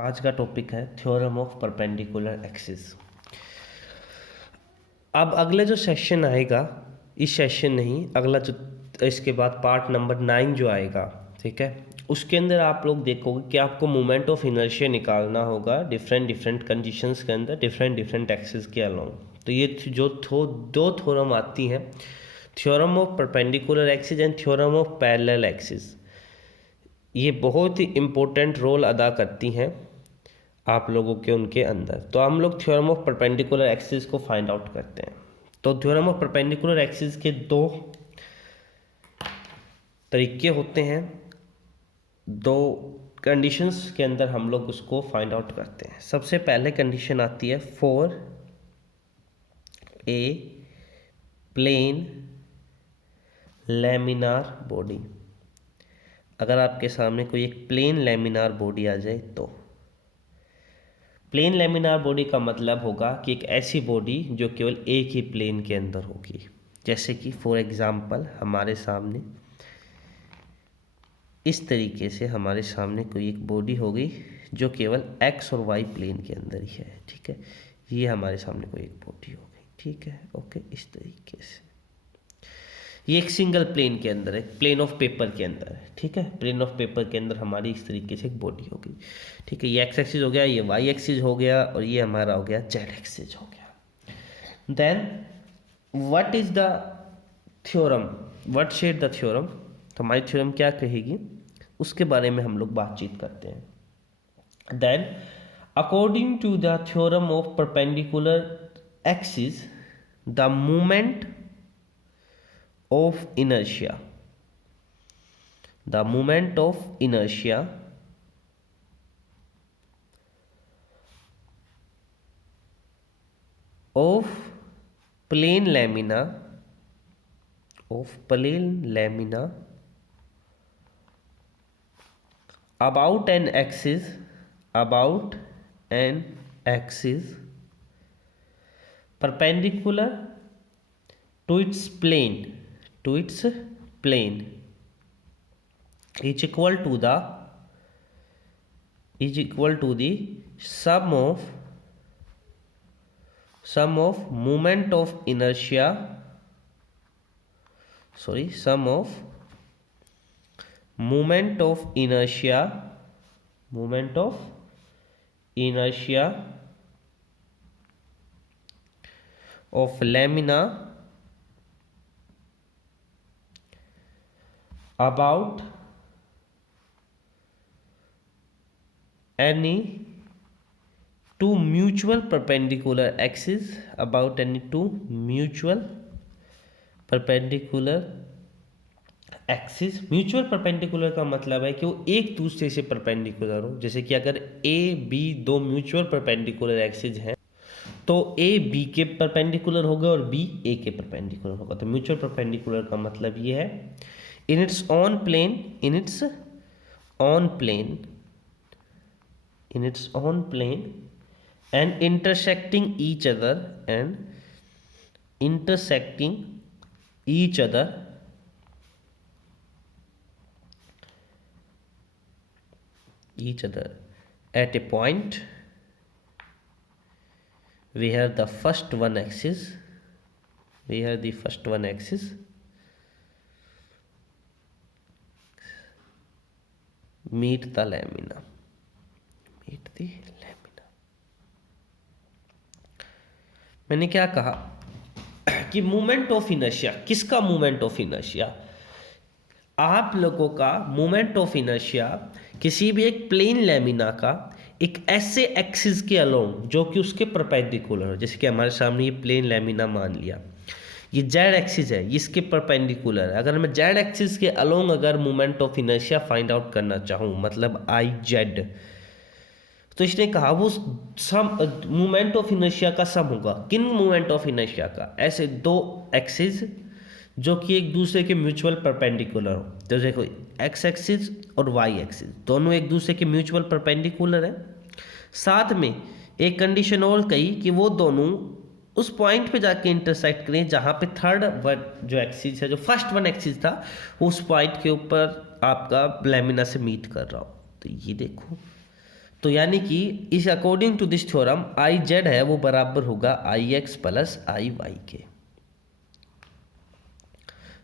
आज का टॉपिक है थ्योरम ऑफ परपेंडिकुलर एक्सिस। अब अगले जो सेशन आएगा, इस सेशन नहीं, अगला जो इसके बाद पार्ट नंबर 9 जो आएगा, ठीक है, उसके अंदर आप लोग देखोगे कि आपको मोमेंट ऑफ इनर्शिया निकालना होगा डिफरेंट कंडीशंस के अंदर, डिफरेंट एक्सिस के अलोंग। तो ये जो दो थ्योरम आती हैं, theorem of perpendicular axis and theorem of parallel axis, ये बहुत ही इम्पोर्टेंट रोल अदा करती हैं आप लोगों के उनके अंदर। तो हम लोग थ्योरम ऑफ परपेंडिकुलर एक्सिस को फाइंड आउट करते हैं। तो थ्योरम ऑफ परपेंडिकुलर एक्सिस के दो तरीके होते हैं, दो कंडीशंस के अंदर हम लोग उसको फाइंड आउट करते हैं। सबसे पहले कंडीशन आती है for a plane laminar body. अगर आपके सामने कोई एक प्लेन लैमिनार बॉडी आ जाए, तो प्लेन लैमिनार बॉडी का मतलब होगा कि एक ऐसी बॉडी जो केवल एक ही प्लेन के अंदर होगी। जैसे कि फॉर एग्जांपल हमारे सामने इस तरीके से हमारे सामने कोई एक बॉडी होगी जो केवल एक्स और वाई प्लेन के अंदर ही है, ठीक है। ये हमारे सामने कोई एक बॉडी हो गई, ठीक है, ओके। इस तरीके से ये एक सिंगल प्लेन के अंदर है, प्लेन ऑफ पेपर के अंदर है, ठीक है। प्लेन ऑफ पेपर के अंदर हमारी इस तरीके से एक बॉडी होगी, ठीक है। ये एक्स एक्सिस हो गया, ये वाई एक्सिस हो गया, और ये हमारा हो गया जेड एक्सिस हो गया। Then what is the theorem, what shed the theorem. तो हमारी थ्योरम क्या कहेगी, उसके बारे में हम लोग बातचीत करते हैं। Then according to the theorem of perpendicular axis, the movement of inertia, the moment of inertia of plane lamina about an axis perpendicular to its plane is equal to the sum of moment of inertia of lamina about any two mutual perpendicular axes, mutual perpendicular का मतलब है कि वो एक दूसरे से perpendicular हो। जैसे कि अगर ए बी दो म्यूचुअल परपेंडिकुलर एक्सिस हैं, तो ए बी के परपेंडिकुलर होगा और बी ए के परपेंडिकुलर होगा। तो म्यूचुअल परपेंडिकुलर का मतलब ये है in its own plane and intersecting each other at a point where the first one axis meet the lamina। मैंने क्या कहा कि मूवमेंट ऑफ इनर्शिया, किसका मूवमेंट ऑफ इनर्शिया, आप लोगों का मूवमेंट ऑफ इनर्शिया किसी भी एक प्लेन लैमिना का एक ऐसे एक्सिस के अलोंग जो कि उसके परपेंडिकुलर हो। जैसे कि हमारे सामने ये प्लेन लैमिना मान लिया, ये जेड एक्सिस है, इसके परपेंडिकुलर है। अगर मैं जेड एक्सिस के अलोंग अगर movement of inertia find out करना चाहूँ, मतलब आई जेड, तो इसने कहा वो सम मूवमेंट ऑफ इनर्शिया का सम होगा। किन मूवमेंट ऑफ इनर्शिया का, ऐसे दो एक्सिस जो कि एक दूसरे के म्यूचुअल परपेंडिकुलर हो। तो देखो एक्स एक्सिस और वाई एक्सिस दोनों एक दूसरे के म्यूचुअल परपेंडिकुलर है। साथ में एक कंडीशन और कही कि वो दोनों उस पॉइंट पे जाके इंटरसेक्ट करें जहाँ पे थर्ड वन जो एक्सिस है, जो फर्स्ट वन एक्सिस था, उस पॉइंट के ऊपर आपका लैमिना से मीट कर रहा हो। तो ये देखो तो यानी कि इस according to this theorem I Z है वो बराबर होगा I X plus I Y के।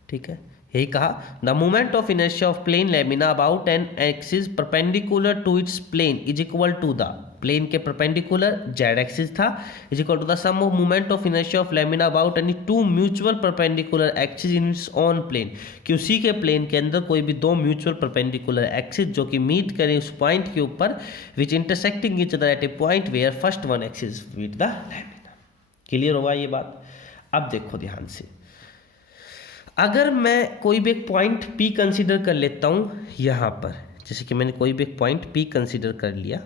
ठीक है, यही कहा the movement of inertia of plane lamina about an axis perpendicular to its plane is equal to the plane के परपेंडिकुलर जेड एक्सिस था is equal to the sum of movement of inertia of lamina about any two mutual perpendicular axis in its on plane, कि उसी के plane के अंदर कोई भी दो म्यूचुअल परपेंडिकुलर एक्सिस जो कि मीट करें उस पॉइंट के ऊपर which intersecting each other at a point where first one axis meet the lamina. Clear होगा ये बात? अब देखो ध्यान से, अगर मैं कोई भी एक पॉइंट P कंसीडर कर लेता हूँ यहाँ पर, जैसे कि मैंने कोई भी एक पॉइंट P कंसीडर कर लिया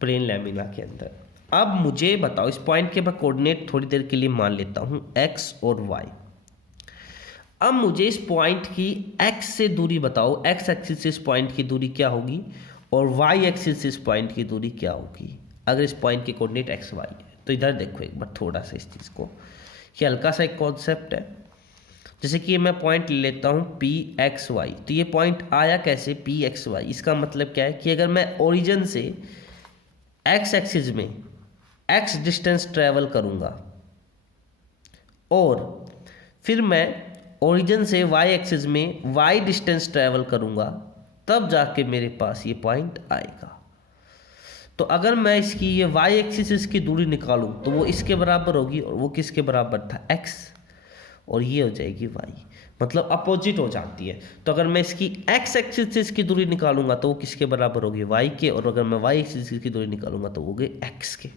प्लेन लैमिना के अंदर, अब मुझे बताओ इस पॉइंट के मैं कोऑर्डिनेट थोड़ी देर के लिए मान लेता हूँ x और y। अब मुझे इस पॉइंट की x से दूरी बताओ, x एक्सिस से इस पॉइंट की दूरी क्या होगी और y एक्सिस से इस पॉइंट की दूरी क्या होगी अगर इस पॉइंट की कोऑर्डिनेट x y है। तो इधर देखो एक बार थोड़ा सा इस चीज़ को, ये हल्का सा एक कॉन्सेप्ट है। जैसे कि ये मैं पॉइंट ले लेता हूँ पी एक्स वाई, तो ये पॉइंट आया कैसे पी एक्स वाई, इसका मतलब क्या है कि अगर मैं ओरिजिन से एक्स एक्सिस में एक्स डिस्टेंस ट्रेवल करूँगा और फिर मैं ओरिजिन से वाई एक्सिस में वाई डिस्टेंस ट्रेवल करूँगा, तब जाके मेरे पास ये पॉइंट आएगा। तो अगर मैं इसकी ये वाई एक्सिस की दूरी निकालूँ तो वो इसके बराबर होगी और वो किसके बराबर था एक्स, और ये हो जाएगी y, मतलब अपोजिट हो जाती है। तो अगर मैं इसकी x एक्सिस से इसकी दूरी निकालूंगा तो वो किसके बराबर होगी y के, और अगर मैं y एक्सिस से इसकी दूरी निकालूंगा तो वो होगी x के।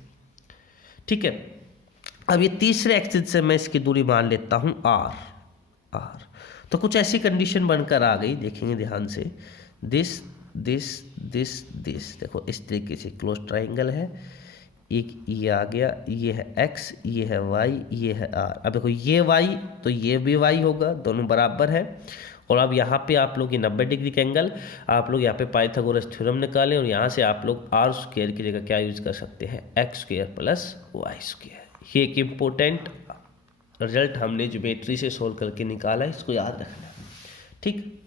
ठीक है, अब ये तीसरे एक्सिस से मैं इसकी दूरी मान लेता हूँ r। तो कुछ ऐसी कंडीशन बनकर आ गई, देखेंगे ध्यान से, दिस दिस दिस दिस, देखो इस तरीके से क्लोज ट्राइंगल है, एक ये आ गया, ये है x, ये है y, ये है r। अब देखो ये y तो ये भी y होगा, दोनों बराबर है। और अब यहाँ पे आप लोग ये 90 डिग्री का एंगल, आप लोग यहाँ पे पाइथागोरस थ्योरम निकालें और यहाँ से आप लोग r स्क्वायर की जगह क्या यूज कर सकते हैं, x square plus y square. ये एक इम्पोर्टेंट रिजल्ट हमने ज्योमेट्री से सोल्व करके निकाला है, इसको याद रखना। ठीक,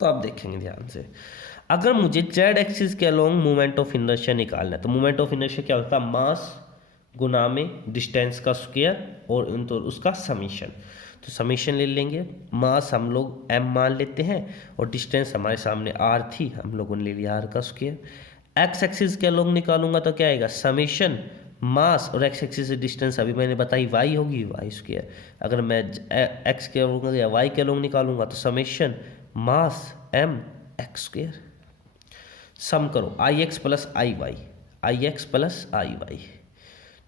तो आप देखेंगे ध्यान से, अगर मुझे जेड एक्सिस के अलोंग मूवमेंट ऑफ इनर्शिया निकालना है तो मूवमेंट ऑफ इनर्शिया क्या होता है, मास गुना में डिस्टेंस का स्क्वायर और तो उसका समीशन। तो समीशन ले लेंगे, मास हम लोग m मान लेते हैं और डिस्टेंस हमारे सामने r थी, हम लोगों ने ले लिया r का स्क्वायर। एक्स एक्सिस के अलोंग निकालूंगा तो क्या आएगा, समीशन मास और एक्स एक्सिस से डिस्टेंस अभी मैंने बताई y होगी, y स्क्वायर। अगर मैं x के अलोंग या y के अलोंग निकालूंगा तो summation mass m x square. Sum करो I X plus I Y, I X plus I Y,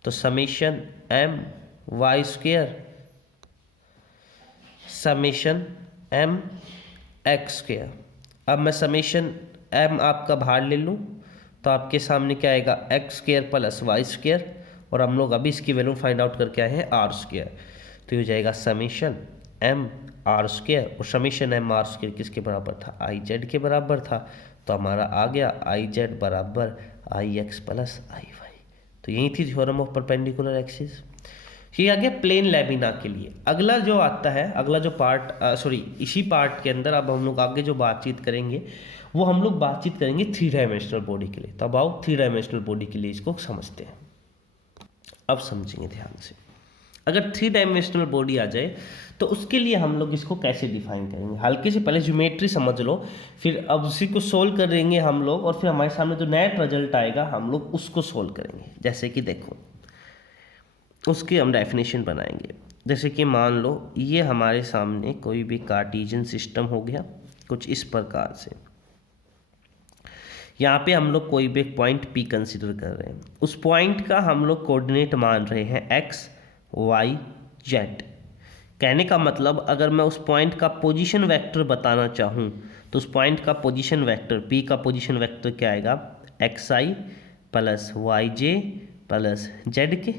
तो summation M Y square summation M X square. अब मैं समीशन एम आपका बाहर ले लूँ तो आपके सामने क्या आएगा, X square plus Y square, और हम लोग अभी इसकी वैल्यू फाइंड आउट करके आए हैं आर स्क्वायर। तो ये हो जाएगा समीशन एम आर स्क्वायर, और समीशन एम आर स्क्वायर किसके बराबर था, आई जेड के बराबर था। तो हमारा आ गया आई जेड बराबर आई एक्स प्लस आई वाई। तो यही थी थ्योरम ऑफ परपेंडिकुलर एक्सिस। ये आ गया प्लेन लैमिना के लिए। अगला जो आता है, अगला जो पार्ट इसी पार्ट के अंदर अब हम लोग आगे जो बातचीत करेंगे वो हम लोग बातचीत करेंगे 3 डायमेंशनल बॉडी के लिए। तो अब आओ 3 डायमेंशनल बॉडी के लिए इसको समझते हैं। अब समझेंगे ध्यान से, अगर 3 डायमेंशनल बॉडी आ जाए तो उसके लिए हम लोग इसको कैसे डिफाइन करेंगे। हल्के से पहले ज्योमेट्री समझ लो, फिर अब उसी को सोल्व करेंगे हम लोग, और फिर हमारे सामने जो नेट रिजल्ट आएगा हम लोग उसको सोल्व करेंगे। जैसे कि देखो उसकी हम डेफिनेशन बनाएंगे। जैसे कि मान लो ये हमारे सामने कोई भी कार्टेशियन सिस्टम हो गया कुछ इस प्रकार से। यहाँ पे हम लोग कोई भी एक पॉइंट P कंसिडर कर रहे हैं, उस पॉइंट का हम लोग कोऑर्डिनेट मान रहे हैं x y z। कहने का मतलब अगर मैं उस पॉइंट का पोजीशन वेक्टर बताना चाहूँ तो उस पॉइंट का पोजीशन वेक्टर P का पोजीशन वेक्टर क्या आएगा, xi plus yj plus z के।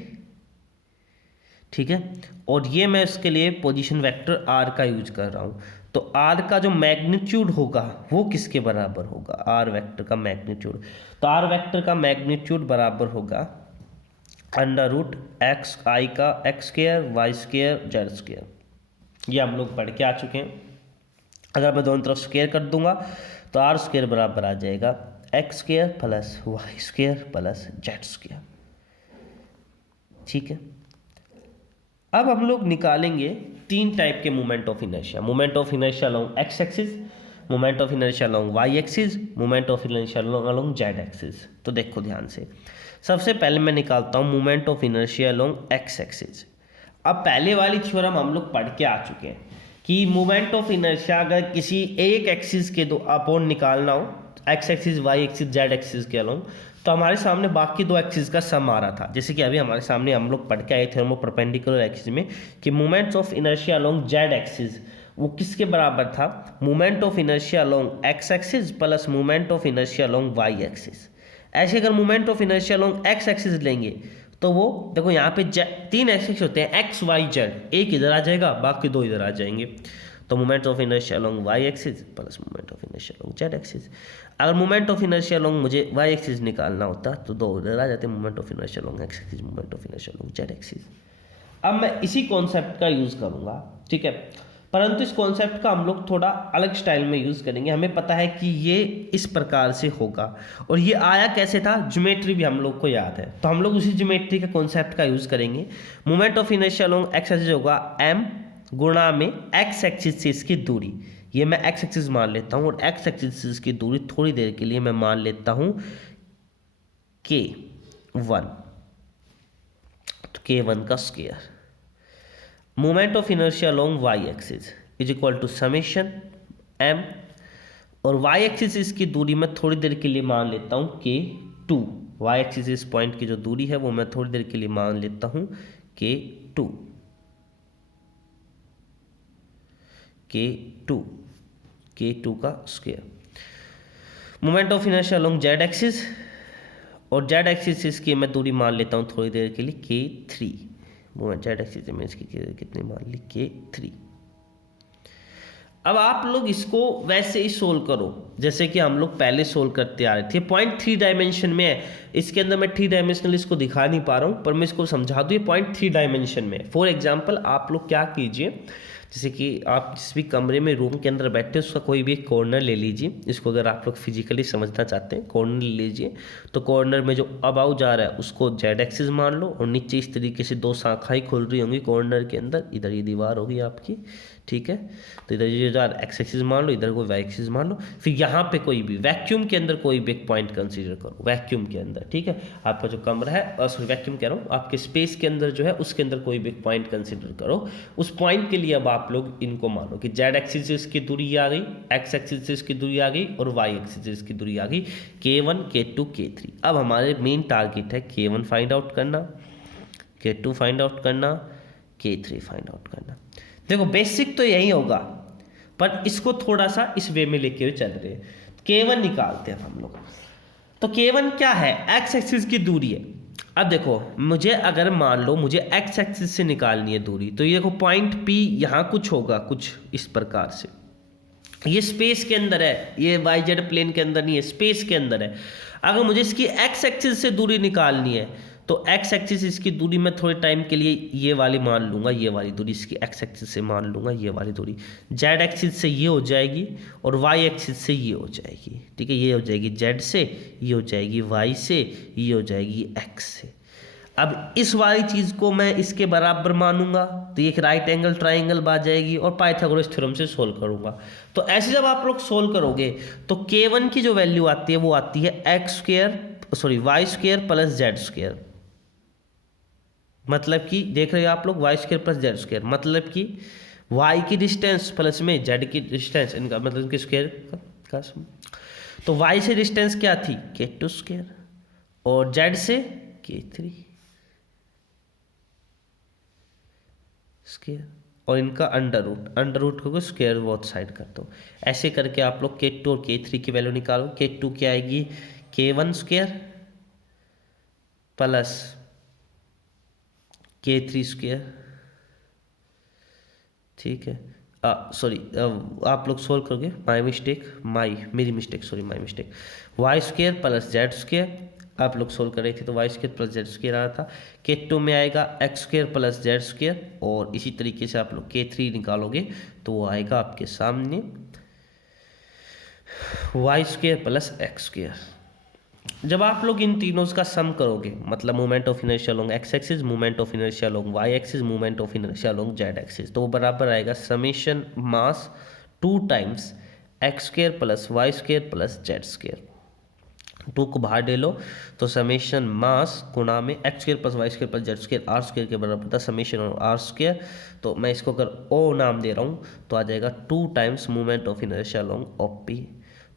ठीक है, और ये मैं उसके लिए पोजीशन वेक्टर r का यूज कर रहा हूँ। तो r का जो मैग्नीट्यूड होगा वो किसके बराबर होगा, r वेक्टर का मैग्नीट्यूड। तो r वेक्टर का मैग्नीट्यूड बराबर होगा अंडर रूट एक्स आई का X square Y square Z square. ये हम लोग पढ़ के आ चुके हैं। अगर मैं दोनों तरफ स्क्वायर कर दूंगा तो आर स्क्वायर बराबर आ जाएगा X square plus Y square plus Z square. ठीक है, अब हम लोग निकालेंगे तीन टाइप के moment of inertia. Moment of inertia along X axis, moment of inertia along Y axis, moment of inertia along Z axis. तो देखो ध्यान से, सबसे पहले मैं निकालता हूँ moment of inertia along X axis. अब पहले वाली थ्योरम हम लोग पढ़ के आ चुके हैं कि मोमेंट ऑफ इनर्शिया अगर किसी एक एक्सिस के दो अपॉन निकालना हो, X axis Y axis Z axis के अलोंग, तो हमारे सामने बाकी दो एक्सिस का सम आ रहा था। जैसे कि अभी हमारे सामने हम लोग पढ़ के आए थे हम परपेंडिकुलर एक्सिस में कि moments of inertia along Z axis वो किसके बराबर था, moment of inertia along X axis plus moment of inertia along Y axis. ऐसे अगर moment of inertia along X axis लेंगे तो वो देखो यहाँ पे तीन एक्सिस होते हैं एक्स वाई जेड, एक इधर आ जाएगा बाकी दो इधर आ जाएंगे। तो moment of inertia along Y axis plus moment of inertia along Z axis. अगर मोमेंट ऑफ इनर्शिया अलोंग मुझे वाई एक्सिस निकालना होता तो दो इधर आ जाते, moment of inertia along X axis, moment of inertia along Z axis. अब मैं इसी कॉन्सेप्ट का यूज़ करूँगा, ठीक है, परंतु इस कॉन्सेप्ट का हम लोग थोड़ा अलग स्टाइल में यूज़ करेंगे। हमें पता है कि ये इस प्रकार से होगा और ये आया कैसे था, ज्योमेट्री भी हम लोग को याद है, तो हम लोग उसी ज्योमेट्री के कॉन्सेप्ट का यूज़ करेंगे। Moment of inertia along X axis होगा m गुणा में एक्स एक्सिस से इसकी दूरी, ये मैं एक्स एक्सिस मान लेता हूँ, और एक्स एक्सिस से इसकी दूरी थोड़ी देर के लिए मैं मान लेता हूँ k1, तो k1 का square. Moment of inertia along Y axis is equal to summation m, और वाई एक्सिस इसकी दूरी मैं थोड़ी देर के लिए मान लेता हूँ k2। वाई एक्सिस इस पॉइंट की जो दूरी है वो मैं थोड़ी देर के लिए मान लेता हूँ k2, k2 का square. Moment of inertia along Z axis, और जेड एक्सिस इसकी मैं दूरी मान लेता हूँ थोड़ी देर के लिए k3। मोमेंट जेड एक्सिस में इसकी कितनी मान ली, k3। अब आप लोग इसको वैसे ही सोल्व करो जैसे कि हम लोग पहले सोल्व करते आ रहे थे। पॉइंट 3 डायमेंशन में है, इसके अंदर मैं 3 डायमेंशनल इसको दिखा नहीं पा रहा हूँ, पर मैं इसको समझा दूँ, ये पॉइंट 3 डायमेंशन में। फॉर एग्जाम्पल आप लोग क्या कीजिए, जैसे कि आप जिस भी कमरे में रूम के अंदर बैठे उसका कोई भी एक कॉर्नर ले लीजिए। इसको अगर आप लोग फिजिकली समझना चाहते हैं, कॉर्नर ले लीजिए, तो कॉर्नर में जो अबाउ जा रहा है उसको जेड एक्सिस मान लो, और नीचे इस तरीके से दो शाखाएं खुल रही होंगी कॉर्नर के अंदर, इधर ये दीवार होगी आपकी, ठीक है, तो इधर ये एक्स एक्सिस मान लो, इधर कोई वाई एक्सिस मान लो। फिर यहाँ पे कोई भी वैक्यूम के अंदर कोई भी एक पॉइंट कंसीडर करो, वैक्यूम के अंदर, ठीक है, आपका जो कमरा है, सॉरी वैक्यूम कह रहा हूँ, आपके स्पेस के अंदर जो है उसके अंदर कोई भी एक पॉइंट कंसीडर करो। उस पॉइंट के लिए अब आप लोग इनको मानो कि जेड एक्सिस से इसकी दूरी आ गई, एक्स एक्सिस से इसकी दूरी आ गई, और वाई एक्सिस से इसकी दूरी आ गई, k1 k2 k3। अब हमारे मेन टारगेट है k1 फाइंड आउट करना, k2 फाइंड आउट करना, k3 फाइंड आउट करना। देखो बेसिक तो यही होगा, पर इसको थोड़ा सा इस वे में लेके चल रहे हैं। k1 निकालते हैं हम लोग, तो k1 क्या है, x एक्सिस की दूरी है। अब देखो मुझे अगर मान लो मुझे x एक्सिस से निकालनी है दूरी, तो ये देखो पॉइंट P यहाँ कुछ होगा, कुछ इस प्रकार से, ये स्पेस के अंदर है, ये वाई जेड प्लेन के अंदर नहीं है, स्पेस के अंदर है। अगर मुझे इसकी x एक्सिस से दूरी निकालनी है तो x एक्सिस इसकी दूरी मैं थोड़े टाइम के लिए ये वाली मान लूँगा, ये वाली दूरी इसकी x एक्सिस से मान लूँगा, ये वाली दूरी z एक्सिस से ये हो जाएगी, और y एक्सिस से ये हो जाएगी, ठीक है, ये हो जाएगी z से, ये हो जाएगी y से, ये हो जाएगी x से। अब इस वाली चीज़ को मैं इसके बराबर मानूंगा तो ये एक राइट एंगल ट्राइंगल बन जाएगी, और पाइथागोरस थ्योरम से सोल्व करूंगा। तो ऐसे जब आप लोग सोल्व करोगे तो k1 की जो वैल्यू आती है वो आती है Y square plus Z square, मतलब कि देख रहे हो आप लोग Y square plus Z square, मतलब कि वाई की डिस्टेंस प्लस में जेड की डिस्टेंस, इनका मतलब इनके स्क्वायर का सम। तो वाई से डिस्टेंस क्या थी, k2 स्क्वायर, और जेड से k3 स्क्वायर, और इनका अंडर रूट को स्क्वायर बोथ साइड कर दो। ऐसे करके आप लोग k2 और k3 की वैल्यू निकालो। k2 क्या आएगी, k1 square plus k3 square, ठीक है, सॉरी आप लोग सोल्व करोगे, मेरी mistake, Y square plus Z square, आप लोग सोल्व कर रहे थे तो Y square plus Z square आ रहा था। k2 में आएगा X square plus Z square, और इसी तरीके से आप लोग k3 निकालोगे तो वो आएगा आपके सामने Y square plus X square. जब आप लोग इन तीनों का सम करोगे, मतलब moment of inertia along X axis, moment of inertia along Y axis, moment of inertia along Z axis, तो वो बराबर आएगा summation mass 2 times X square plus Y square plus Z square. 2 को बाहर ले लो तो समेशन मास गुणा में X square plus Y square plus Z square R square के बराबर था समेशन आर स्क्वायर। तो मैं इसको अगर ओ नाम दे रहा हूँ तो आ जाएगा 2 times moment of inertia along of P.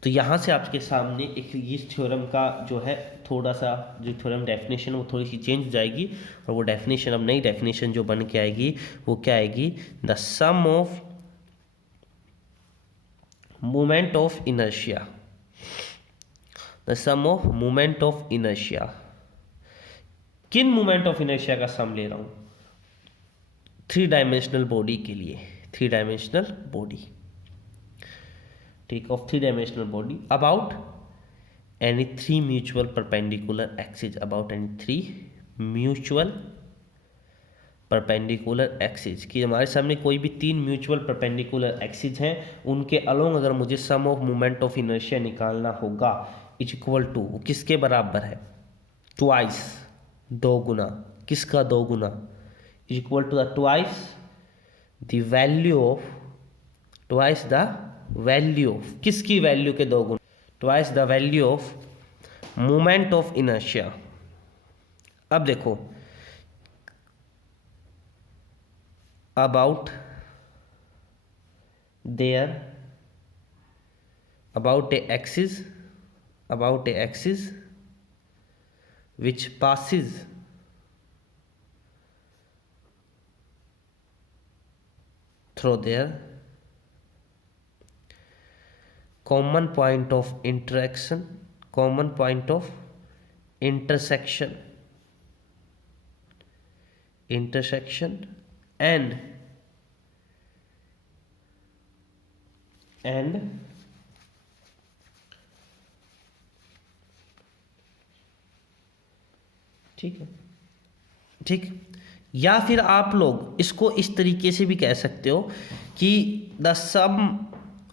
तो यहाँ से आपके सामने एक इस थ्योरम का जो है थोड़ा सा जो थ्योरम डेफिनेशन वो थोड़ी सी चेंज हो जाएगी, और वो डेफिनेशन अब नई डेफिनेशन जो बन के आएगी वो क्या आएगी, the sum of moment of inertia, the sum of moment of inertia. किन मोमेंट ऑफ इनर्शिया का सम ले रहा हूँ, 3 डायमेंशनल बॉडी के लिए, 3 डायमेंशनल बॉडी, ठीक, of 3 dimensional body about any 3 mutual perpendicular axis, about any 3 mutual perpendicular axis, कि हमारे सामने कोई भी 3 म्यूचुअल परपेंडिकुलर एक्सिस हैं, उनके अलोंग अगर मुझे सम ऑफ मोमेंट ऑफ इनर्शिया निकालना होगा इज इक्वल टू, किसके बराबर है, ट्वाइस, 2 गुना, किसका 2 गुना, is equal to the twice the value of, twice the value of, किसकी वैल्यू के 2 गुना, twice the value of moment of inertia. अब देखो about their, about a axis, about a axis which passes through their common point of interaction, common point of intersection, intersection and ठीक है, ठीक, या फिर आप लोग इसको इस तरीके से भी कह सकते हो कि the sum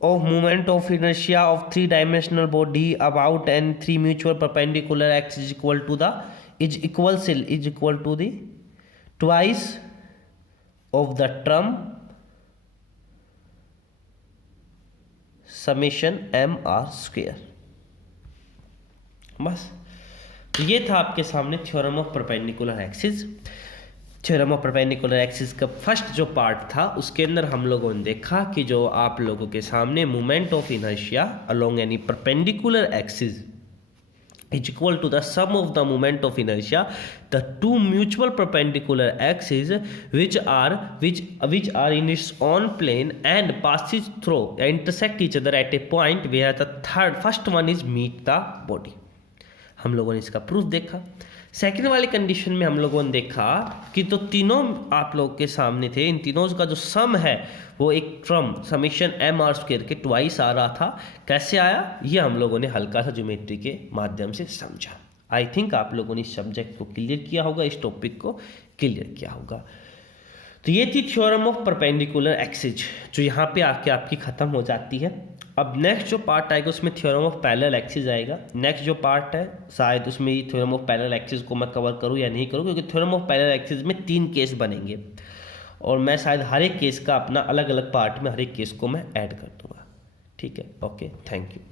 of moment of inertia of 3 dimensional body about and 3 mutual perpendicular axis equal to the is equal to the twice of the term summation mr square। बस तो ये था आपके सामने theorem of perpendicular axis. Theorem of perpendicular axis का first जो part था उसके अंदर हम लोगों ने देखा कि जो आप लोगों के सामने moment of inertia along any perpendicular axis is equal to the sum of the moment of inertia, the 2 mutual perpendicular axes which are in its own plane and passes through intersect each other at a point where the first one is meet the body। हम लोगों ने इसका proof देखा। Second वाली condition में हम लोगों ने देखा कि तो तीनों आप लोग के सामने थे, इन तीनों का जो सम है वो एक term summation M R square के ट्वाइस आ रहा था। कैसे आया ये हम लोगों ने हल्का सा ज्योमेट्री के माध्यम से समझा। आई थिंक आप लोगों ने इस सब्जेक्ट को क्लियर किया होगा, इस टॉपिक को क्लियर किया होगा। तो ये थी थ्योरम ऑफ परपेंडिकुलर एक्सिस जो यहाँ पे आके आपकी ख़त्म हो जाती है। अब नेक्स्ट जो पार्ट आएगा उसमें थ्योरम ऑफ पैरेलल एक्सिस आएगा। नेक्स्ट जो पार्ट है शायद उसमें ये थ्योरम ऑफ पैरेलल एक्सिस को मैं कवर करूँ या नहीं करूँ, क्योंकि थ्योरम ऑफ पैरेलल एक्सिस में 3 केस बनेंगे और मैं शायद हर एक केस का अपना अलग अलग पार्ट में हर एक केस को मैं ऐड कर दूँगा। ठीक है, ओके, थैंक यू।